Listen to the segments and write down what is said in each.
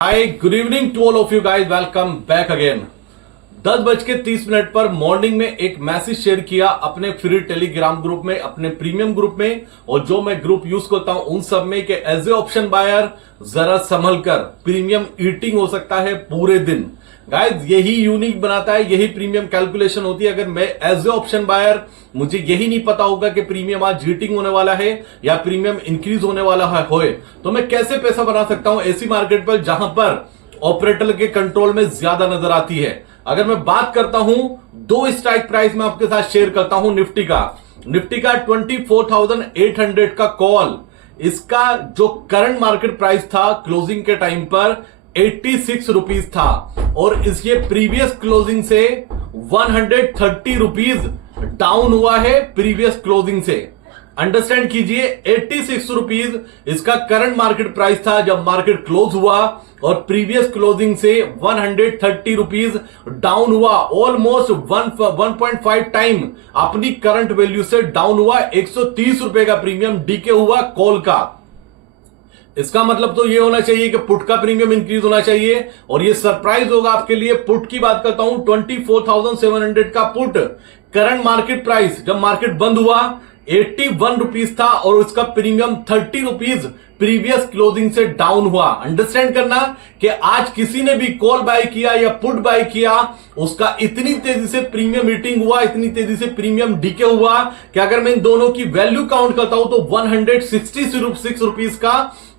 Hi, good evening to all of you guys, welcome back again. 10:30 पर morning में एक message share किया अपने फ्री टेलीग्राम ग्रुप में, अपने प्रीमियम ग्रुप में, और जो मैं ग्रुप यूज करता हूं उन सब में, कि एज ए ऑप्शन बायर जरा संभल कर, प्रीमियम ईटिंग हो सकता है पूरे दिन। गाइस यही यूनिक बनाता है, यही प्रीमियम कैलकुलेशन होती है। अगर मैं एज ए ऑप्शन बायर, मुझे यही नहीं पता होगा कि प्रीमियम आज हीटिंग होने वाला है या प्रीमियम इंक्रीज होने वाला है, तो मैं कैसे पैसा बना सकता हूं ऐसी मार्केट पर जहां पर ऑपरेटर के कंट्रोल में ज्यादा नजर आती है। अगर मैं बात करता हूं, दो स्ट्राइक प्राइस में आपके साथ शेयर करता हूं। निफ्टी का 24,800 का कॉल, इसका जो करंट मार्केट प्राइस था क्लोजिंग के टाइम पर 86 रुपीज था, और इसके प्रीवियस क्लोजिंग से 130 रुपीज डाउन हुआ है प्रीवियस क्लोजिंग से। अंडरस्टैंड कीजिए, 86 रुपीज इसका करंट मार्केट प्राइस था जब मार्केट क्लोज हुआ, और प्रीवियस क्लोजिंग से 130 रुपीज डाउन हुआ। ऑलमोस्ट 1.5 टाइम अपनी करंट वैल्यू से डाउन हुआ। 130 रुपए का प्रीमियम डीके हुआ कॉल का। इसका मतलब तो ये होना चाहिए कि पुट का प्रीमियम इंक्रीज होना चाहिए, और ये सरप्राइज होगा आपके लिए। पुट की बात करता हूं, 24,700 का पुट, करंट मार्केट प्राइस जब मार्केट बंद हुआ 81 रुपीज था, और उसका प्रीमियम 30 रुपीज प्रीवियस क्लोजिंग से डाउन हुआ। अंडरस्टैंड करना कि आज किसी ने भी कॉल बाय किया या पुट बाय किया, उसका इतनी तेजी से प्रीमियम हीटिंग हुआ, इतनी तेजी से प्रीमियम डीके हुआ, कि अगर मैं इन दोनों की वैल्यू काउंट करता हूं तो 166 रुपीज का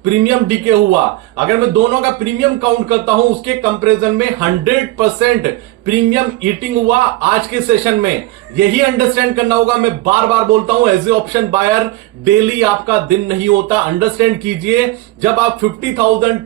प्रीमियम डीके हुआ। अगर मैं दोनों का प्रीमियम काउंट करता हूं, उसके कंपैरिजन में 100% प्रीमियम ईटिंग हुआ आज के सेशन में। यही अंडरस्टैंड करना होगा। मैं बार बार बोलता हूं, as a option buyer daily आपका दिन नहीं होता। अंडरस्टैंड कीजिए, जब आप 50,000,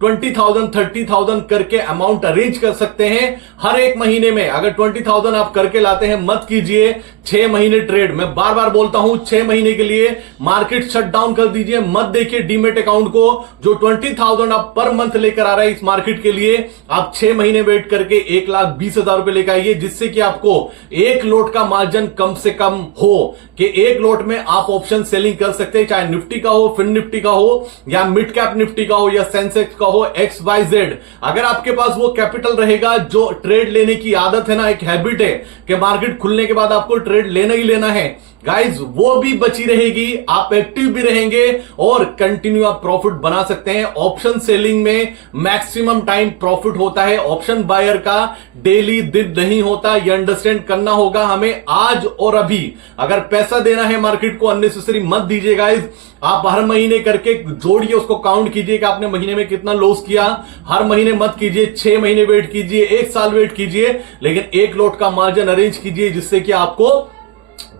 20,000, 30,000 करके अमाउंट अरेंज कर सकते हैं हर एक महीने में, अगर 20,000 आप करके लाते हैं, मत कीजिए 6 महीने ट्रेड। मैं बार बार बोलता हूं, 6 महीने के लिए मार्केट शट डाउन कर दीजिए। मत देखिए डीमेट अकाउंट को, जो 20,000 आप पर मंथ लेकर आ रहे हैं इस मार्केट के लिए, आप 6 महीने वेट करके 1,20,000 रुपए लेकर आइए, जिससे कि आपको एक लोट का मार्जिन कम से कम हो, कि एक लोट में आप ऑप्शन सेलिंग कर सकते हैं, चाहे निफ्टी का हो, फिन निफ्टी का हो, या मिड कैप निफ्टी का हो, या सेंसेक्स का हो, XYZ। अगर आपके पास वो कैपिटल रहेगा, जो ट्रेड लेने की आदत है ना, एक हैबिट है कि मार्केट खुलने के बाद आपको ट्रेड लेना ही लेना है, गाइज वो भी बची रहेगी, आप एक्टिव भी रहेंगे, और कंटिन्यू आप प्रॉफिट बना सकते हैं। ऑप्शन सेलिंग में मैक्सिमम टाइम प्रॉफिट होता है, ऑप्शन बायर का डेली दिन नहीं होता। ये अंडरस्टैंड करना होगा हमें आज और अभी। अगर पैसा देना है मार्केट को, अननेसेसरी मत दीजिए गाइज। आप हर महीने करके जोड़िए, उसको काउंट कीजिए कि आपने महीने में कितना लॉस किया। हर महीने मत कीजिए, 6 महीने वेट कीजिए, 1 साल वेट कीजिए, लेकिन एक लोट का मार्जिन अरेंज कीजिए, जिससे कि आपको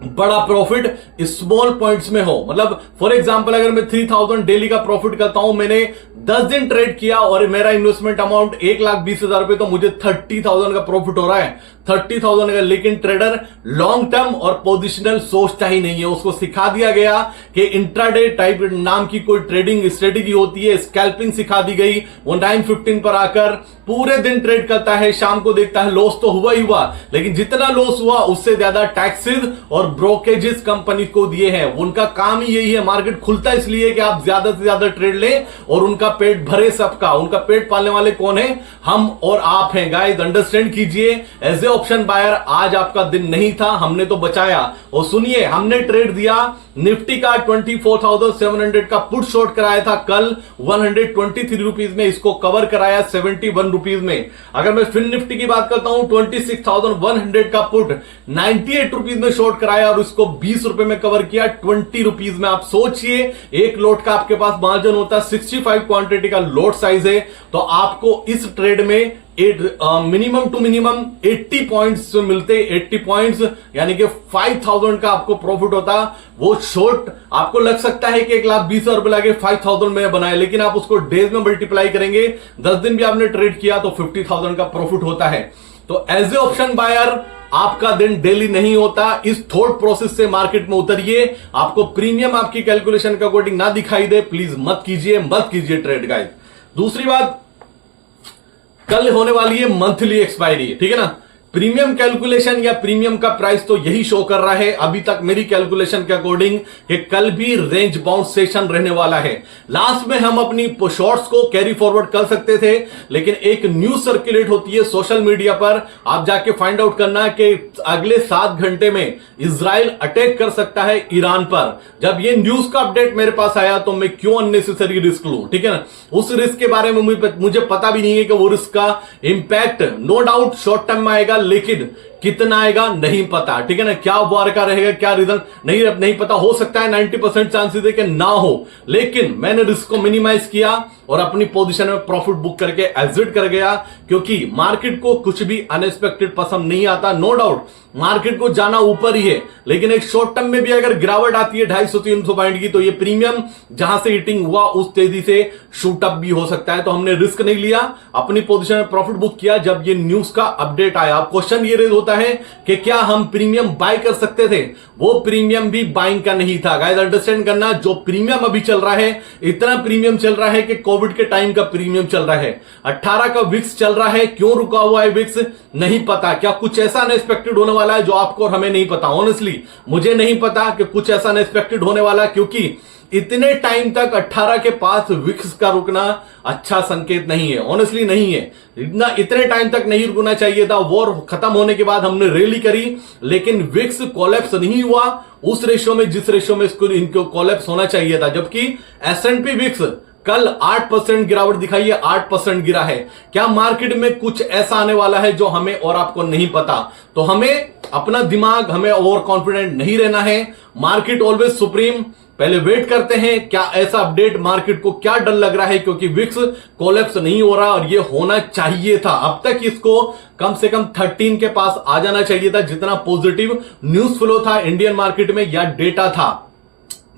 बड़ा प्रॉफिट स्मॉल पॉइंट्स में हो। मतलब फॉर एग्जांपल, अगर मैं 3,000 डेली का प्रॉफिट करता हूं, मैंने 10 दिन ट्रेड किया और मेरा इन्वेस्टमेंट अमाउंट 1,20,000 रुपए, तो मुझे 30,000 का प्रॉफिट हो रहा है, 30,000 का। लेकिन ट्रेडर लॉन्ग टर्म और पोजिशनल सोचता ही नहीं है। उसको सिखा दिया गया कि इंट्राडे टाइप नाम की कोई ट्रेडिंग स्ट्रेटेजी होती है, स्कैल्पिंग सिखा दी गई। वो 9:15 पर आकर पूरे दिन ट्रेड करता है, शाम को देखता है लॉस तो हुआ ही हुआ, लेकिन जितना लॉस हुआ उससे ज्यादा टैक्सेस और ब्रोकेजेस कंपनी को दिए हैं। उनका काम ही यही है। मार्केट खुलता है इसलिए कि आप ज्यादा से ज्यादा ट्रेड लें और उनका पेट भरे सबका। उनका पेट पालने वाले कौन है? हम और आप हैं गाइस। अंडरस्टैंड कीजिए, एज ए ऑप्शन बायर आज आपका दिन नहीं था, हमने तो बचाया। और सुनिए, हमने ट्रेड दिया निफ्टी का 24,700 का पुट शॉर्ट कराया था कल 123 रुपीज में, इसको कवर कराया 71 रुपीज में। अगर मैं फिन निफ्टी की बात करता हूं, 26,100 का पुट 98 रुपीज में शॉर्ट कराया, और उसको 20 रुपए में कवर किया 20 रुपीज में। आप सोचिए, एक लोट का आपके पास मार्जिन होता, 65 क्वांटिटी का लोट साइज है, तो आपको इस ट्रेड में मिनिमम टू मिनिमम 80 पॉइंट्स मिलते। 80 पॉइंट्स यानी कि 5,000 का आपको प्रॉफिट होता। वो शॉर्ट आपको लग सकता है कि 1,20,000 रुपए लगे 5,000 में बनाए, लेकिन आप उसको डेज में मल्टीप्लाई करेंगे, 10 दिन भी आपने ट्रेड किया तो 50,000 का प्रॉफिट होता है। तो एज ए ऑप्शन बायर आपका दिन डेली नहीं होता। इस थॉट प्रोसेस से मार्केट में उतरिए। आपको प्रीमियम आपकी कैलकुलेशन के अकॉर्डिंग ना दिखाई दे, प्लीज मत कीजिए ट्रेड गाइस। दूसरी बात, कल होने वाली है मंथली एक्सपायरी, ठीक है ना। प्रीमियम कैलकुलेशन या प्रीमियम का प्राइस तो यही शो कर रहा है अभी तक मेरी कैलकुलेशन के अकॉर्डिंग कि कल भी रेंज बाउंड सेशन रहने वाला है। लास्ट में हम अपनी शॉर्ट्स को कैरी फॉरवर्ड कर सकते थे, लेकिन एक न्यूज सर्कुलेट होती है सोशल मीडिया पर, आप जाके फाइंड आउट करना कि अगले 7 घंटे में इजराइल अटैक कर सकता है ईरान पर। जब ये न्यूज का अपडेट मेरे पास आया तो मैं क्यों अननेसेसरी रिस्क लूं, ठीक है ना। उस रिस्क के बारे में मुझे पता भी नहीं है कि वो रिस्क का impact no doubt short term में आएगा, लेकिन कितना आएगा नहीं पता, ठीक है ना। क्या वार का रहेगा, क्या रिजल्ट नहीं पता। हो सकता है 90% चांसेस है कि ना हो, लेकिन मैंने रिस्क को मिनिमाइज किया और अपनी पोजीशन में प्रॉफिट बुक करके एग्जिट कर गया, क्योंकि मार्केट को कुछ भी अनएक्सपेक्टेड पसंद नहीं आता। नो डाउट मार्केट को जाना ऊपर ही है, लेकिन एक शॉर्ट टर्म में भी अगर गिरावट आती है 250-300 पॉइंट की, तो ये प्रीमियम जहां से हिटिंग हुआ उस तेजी से शूट अप भी हो सकता है। तो हमने रिस्क नहीं लिया, अपनी पोजीशन में प्रॉफिट बुक किया जब ये न्यूज का अपडेट आया। अब क्वेश्चन ये रेज होता है कि क्या हम प्रीमियम बाय कर सकते थे। वो प्रीमियम भी बाइंग का नहीं था गाइस, अंडरस्टैंड करना। जो प्रीमियम अभी चल रहा है, इतना प्रीमियम चल रहा है कि कोविड के टाइम का प्रीमियम चल रहा है। 18 का विक्स चल रहा है, क्यों रुका हुआ है विक्स नहीं पता। क्या कुछ ऐसा अनएक्सपेक्टेड होने वाला है जो आपको और हमें नहीं पता। ऑनेस्टली मुझे नहीं पता कि कुछ ऐसा अनएक्सपेक्टेड होने वाला है, क्योंकि इतने टाइम तक 18 के पास विक्स का रुकना अच्छा संकेत नहीं है, ऑनेस्टली नहीं है। इतने टाइम तक नहीं रुकना चाहिए था। वॉर खत्म होने के बाद हमने रैली करी, लेकिन विक्स कोलैप्स नहीं हुआ उस रेशियो में जिस रेशियो में इनको कोलैप्स होना चाहिए था। जबकि एस&पी विक्स कल 8% गिरावट दिखाई है, 8% गिरा है। क्या मार्केट में कुछ ऐसा आने वाला है जो हमें और आपको नहीं पता। तो हमें अपना दिमाग, हमें ओवर कॉन्फिडेंट नहीं रहना है। Market always supreme. पहले वेट करते हैं क्या ऐसा अपडेट, मार्केट को क्या डर लग रहा है, क्योंकि विक्स कोलैप्स नहीं हो रहा और ये होना चाहिए था। अब तक इसको कम से कम 13 के पास आ जाना चाहिए था, जितना पॉजिटिव न्यूज फ्लो था इंडियन मार्केट में या डेटा था।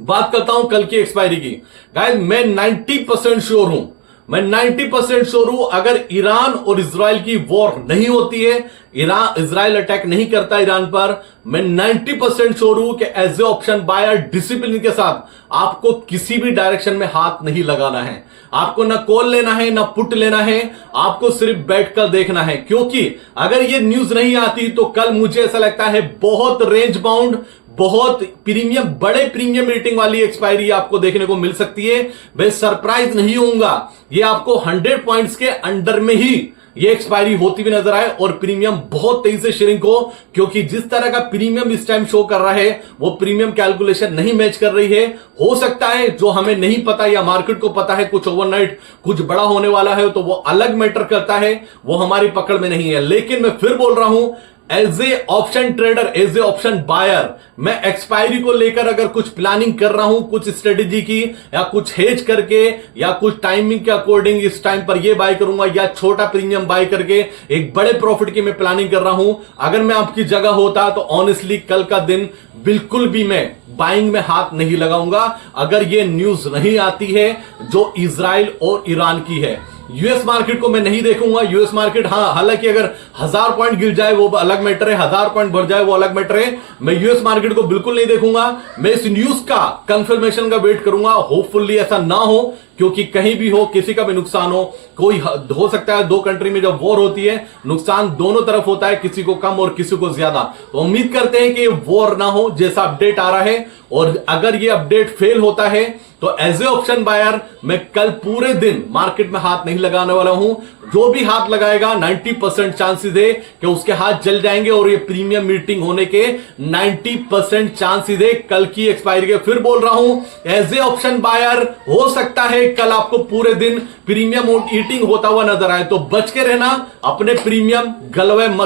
बात करता हूं कल की एक्सपायरी की। गाइस मैं 90% श्योर हूं, मैं 90% श्योर हूं, अगर ईरान और इजराइल की वॉर नहीं होती है, इजराइल अटैक नहीं करता ईरान पर, मैं 90% श्योर हूं कि as a option buyer discipline के साथ आपको किसी भी डायरेक्शन में हाथ नहीं लगाना है। आपको ना कॉल लेना है ना पुट लेना है, आपको सिर्फ बैठकर देखना है। क्योंकि अगर ये न्यूज नहीं आती तो कल मुझे ऐसा लगता है बहुत रेंज बाउंड, बहुत प्रीमियम, बड़े प्रीमियम रेटिंग वाली एक्सपायरी आपको देखने को मिल सकती है। मैं सरप्राइज नहीं होऊंगा ये आपको 100 पॉइंट्स के अंडर में ही ये एक्सपायरी होती हुई नजर आए और प्रीमियम बहुत तेजी से श्रिंक हो, क्योंकि जिस तरह का प्रीमियम इस टाइम शो कर रहा है वो प्रीमियम कैलकुलेशन नहीं मैच कर रही है। हो सकता है जो हमें नहीं पता या मार्केट को पता है कुछ ओवरनाइट कुछ बड़ा होने वाला है, तो वो अलग मैटर करता है, वो हमारी पकड़ में नहीं है। लेकिन मैं फिर बोल रहा हूं, as a option trader, as a option buyer, मैं एक्सपायरी को लेकर अगर कुछ प्लानिंग कर रहा हूं, कुछ स्ट्रेटेजी की या कुछ हेज करके या कुछ टाइमिंग के अकॉर्डिंग इस टाइम पर ये बाय करूंगा या छोटा प्रीमियम बाय करके एक बड़े प्रॉफिट की मैं प्लानिंग कर रहा हूं। अगर मैं आपकी जगह होता तो ऑनेस्टली कल का दिन बिल्कुल भी मैं बाइंग में हाथ नहीं लगाऊंगा, अगर ये न्यूज नहीं आती है जो इजराइल और ईरान की है। यूएस मार्केट को मैं नहीं देखूंगा। यूएस मार्केट हालांकि अगर 1000 पॉइंट गिर जाए वो अलग मैटर है, 1000 पॉइंट बढ़ जाए वो अलग मैटर है। मैं यूएस मार्केट को बिल्कुल नहीं देखूंगा। मैं इस न्यूज का कंफर्मेशन का वेट करूंगा। होपफुली ऐसा ना हो, क्योंकि कहीं भी हो किसी का भी नुकसान हो, कोई हो सकता है 2 कंट्री में जब वॉर होती है नुकसान दोनों तरफ होता है, किसी को कम और किसी को ज्यादा। तो उम्मीद करते हैं कि ये वॉर ना हो जैसा अपडेट आ रहा है, और अगर ये अपडेट फेल होता है तो एज ए ऑप्शन बायर मैं कल पूरे दिन मार्केट में हाथ नहीं लगाने वाला हूं। जो भी हाथ लगाएगा 90% चांसेस है कि उसके हाथ जल जाएंगे और ये प्रीमियम मीटिंग होने के 90% चांसेस है कल की एक्सपायरी के। फिर बोल रहा हूं, एज ए ऑप्शन बायर हो सकता है कल आपको पूरे दिन प्रीमियम ईटिंग होता हुआ नजर आए, तो बच के रहना। अपने प्रीमियम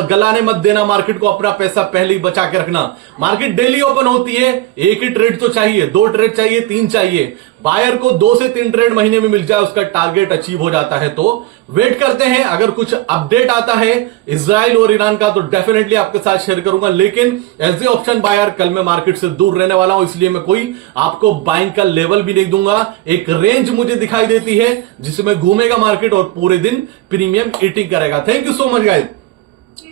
गलाने मत देना मार्केट को, अपना पैसा पहले ही बचा के रखना। मार्केट डेली ओपन होती है, एक ही ट्रेड तो चाहिए, 2 ट्रेड चाहिए, 3 चाहिए। बायर को 2 से 3 ट्रेड महीने में मिल जाए, उसका टारगेट अचीव हो जाता है। तो वेट करते हैं, अगर कुछ अपडेट आता है इजराइल और ईरान का तो डेफिनेटली आपके साथ शेयर करूंगा। लेकिन एज ए ऑप्शन बायर कल मैं मार्केट से दूर रहने वाला हूं, इसलिए मैं कोई आपको बाइंग का लेवल भी नहीं दूंगा। एक रेंज मुझे दिखाई देती है जिसमें घूमेगा मार्केट और पूरे दिन प्रीमियम ईटिंग करेगा। Thank you so much guys,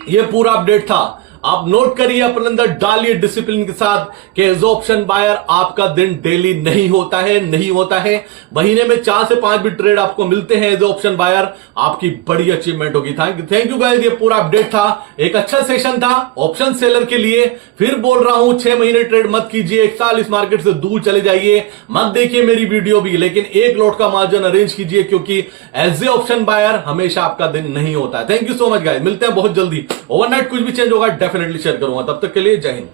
ये पूरा अपडेट था। आप नोट करिए, अपने अंदर डालिए डिसिप्लिन के साथ कि एज ऑप्शन बायर आपका दिन डेली नहीं होता है। महीने में 4 से 5 भी ट्रेड आपको मिलते हैं एज ऑप्शन बायर, आपकी बड़ी अचीवमेंट होगी। थैंक यू गाइस, ये पूरा अपडेट था, एक अच्छा सेशन था ऑप्शन सेलर के लिए। फिर बोल रहा हूं 6 महीने ट्रेड मत कीजिए, 1 साल इस मार्केट से दूर चले जाइए, मत देखिए मेरी वीडियो भी, लेकिन एक लॉट का मार्जिन अरेंज कीजिए, क्योंकि एज ए ऑप्शन बायर हमेशा आपका दिन नहीं होता है। Thank you so much guys, मिलते हैं बहुत जल्दी। ओवरनाइट कुछ भी चेंज होगा डेफिनेटली शेयर करूंगा, तब तक के लिए जय हिंद।